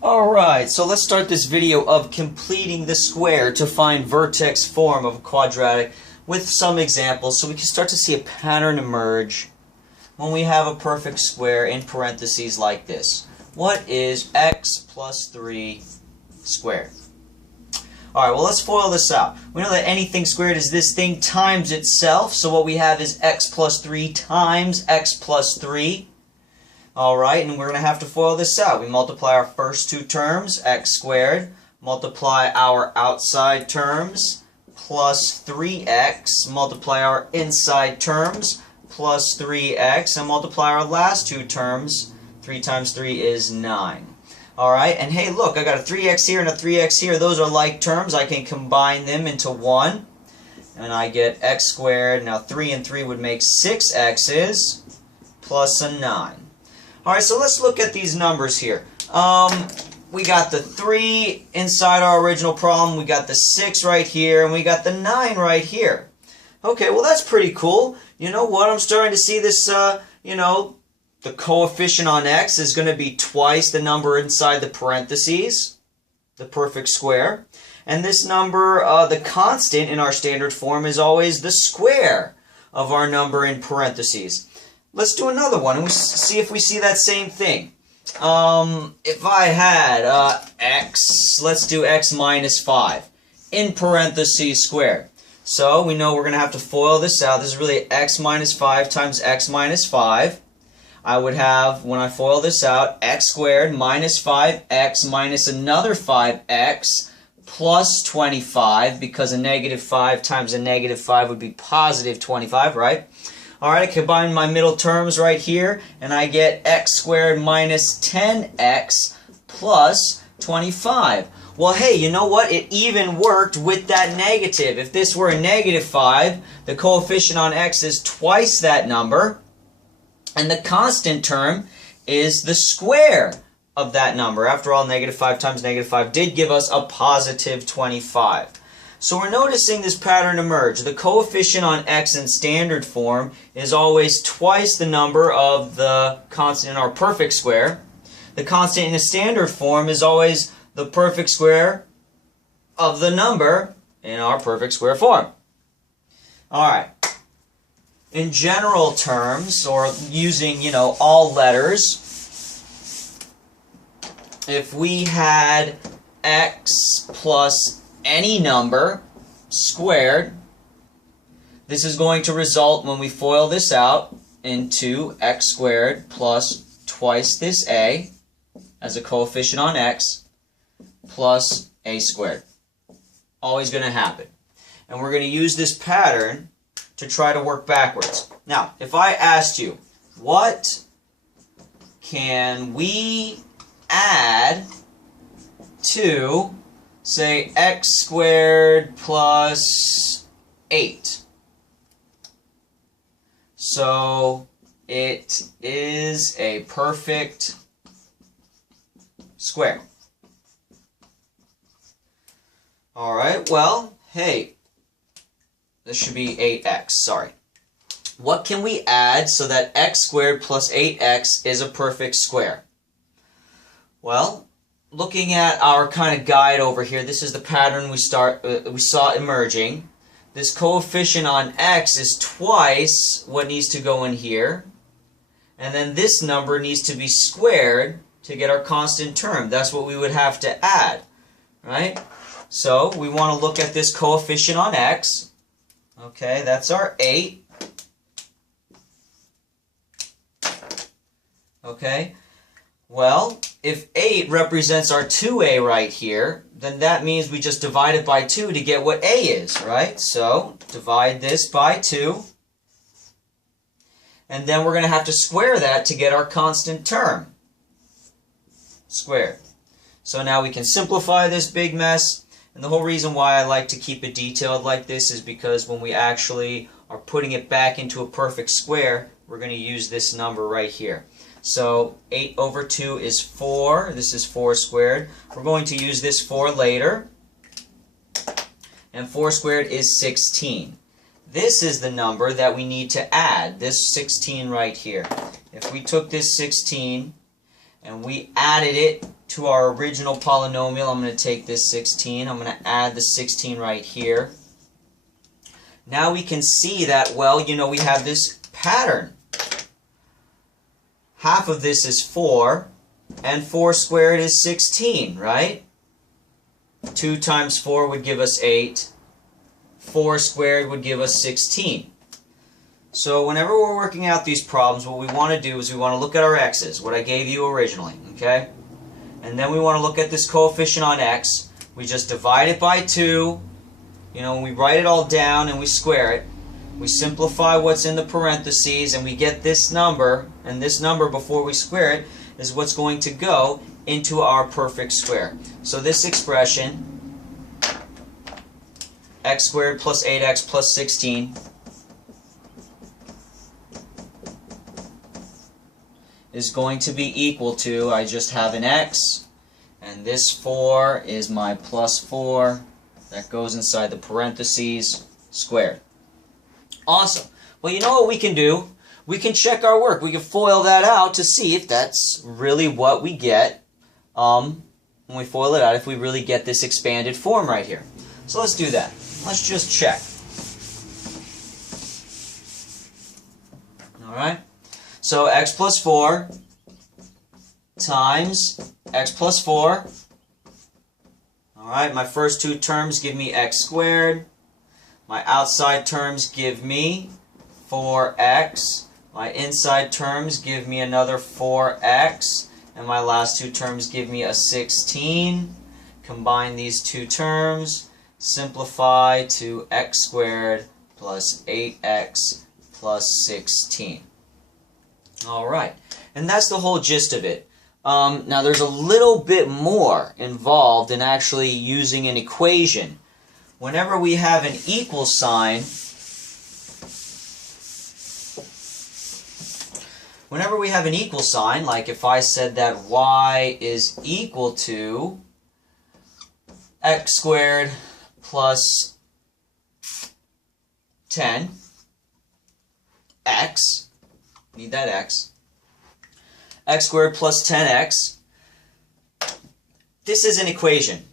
Alright, so let's start this video of completing the square to find vertex form of a quadratic with some examples so we can start to see a pattern emerge when we have a perfect square in parentheses like this. What is x plus 3 squared? Alright, well let's FOIL this out. We know that anything squared is this thing times itself, so what we have is x plus 3 times x plus 3. Alright, and we're going to have to FOIL this out. We multiply our first two terms, x squared, multiply our outside terms, plus 3x, multiply our inside terms, plus 3x, and multiply our last two terms. 3 times 3 is 9. Alright, and hey look, I got a 3x here and a 3x here. Those are like terms. I can combine them into 1, and I get x squared. Now 3 and 3 would make 6x's plus a 9. Alright, so let's look at these numbers here. We got the 3 inside our original problem, we got the 6 right here, and we got the 9 right here. Okay, well that's pretty cool. You know what? I'm starting to see this, the coefficient on x is going to be twice the number inside the parentheses, the perfect square. And this number, the constant in our standard form, is always the square of our number in parentheses. Let's do another one and we see if we see that same thing. If I had x, let's do x minus 5 in parentheses squared. So we know we're going to have to FOIL this out. This is really x minus 5 times x minus 5. I would have, when I FOIL this out, x squared minus 5x minus another 5x plus 25, because a negative 5 times a negative 5 would be positive 25, right? Alright, I combine my middle terms right here, and I get x squared minus 10x plus 25. Well, hey, you know what? It even worked with that negative. If this were a negative 5, the coefficient on x is twice that number, and the constant term is the square of that number. After all, negative 5 times negative 5 did give us a positive 25. So we're noticing this pattern emerge. The coefficient on x in standard form is always twice the number of the constant in our perfect square. The constant in a standard form is always the perfect square of the number in our perfect square form. Alright. In general terms, or using, all letters, if we had x plus any number squared, this is going to result, when we FOIL this out, into x squared plus twice this a as a coefficient on x plus a squared. Always going to happen. And we're going to use this pattern to try to work backwards. Now, if I asked you, what can we add to, say, x squared plus 8? So it is a perfect square. Alright, well, hey, this should be 8x, sorry. What can we add so that x squared plus 8x is a perfect square? Well, looking at our kind of guide over here, this is the pattern we saw emerging. This coefficient on x is twice what needs to go in here. And then this number needs to be squared to get our constant term. That's what we would have to add, right? So we want to look at this coefficient on x. Okay, that's our 8. Okay, well, if 8 represents our 2a right here, then that means we just divide it by 2 to get what a is, right? So, divide this by 2. And then we're going to have to square that to get our constant term. Squared. So now we can simplify this big mess. And the whole reason why I like to keep it detailed like this is because when we actually are putting it back into a perfect square, we're going to use this number right here. So 8 over 2 is 4. This is 4 squared. We're going to use this 4 later. And 4 squared is 16. This is the number that we need to add, this 16 right here. If we took this 16 and we added it to our original polynomial, I'm going to take this 16. I'm going to add the 16 right here. Now we can see that, well, you know, we have this pattern. Half of this is 4, and 4 squared is 16, right? 2 times 4 would give us 8. 4 squared would give us 16. So whenever we're working out these problems, what we want to do is we want to look at our x's, what I gave you originally, okay? And then we want to look at this coefficient on x. We just divide it by 2. You know, we write it all down and we square it. We simplify what's in the parentheses and we get this number, and this number before we square it is what's going to go into our perfect square. So this expression, x squared plus 8x plus 16, is going to be equal to, I just have an x, and this 4 is my plus 4. That goes inside the parentheses, squared. Awesome. Well, you know what we can do? We can check our work. We can FOIL that out to see if that's really what we get when we FOIL it out, if we really get this expanded form right here. So let's do that. Let's just check. Alright? So x plus 4 times x plus 4. Alright, my first two terms give me x squared. My outside terms give me 4x. My inside terms give me another 4x. And my last two terms give me a 16. Combine these two terms. Simplify to x squared plus 8x plus 16. Alright, and that's the whole gist of it. Now there's a little bit more involved in actually using an equation. Whenever we have an equal sign, like if I said that y is equal to x squared plus 10, x, need that x squared plus 10x. This is an equation.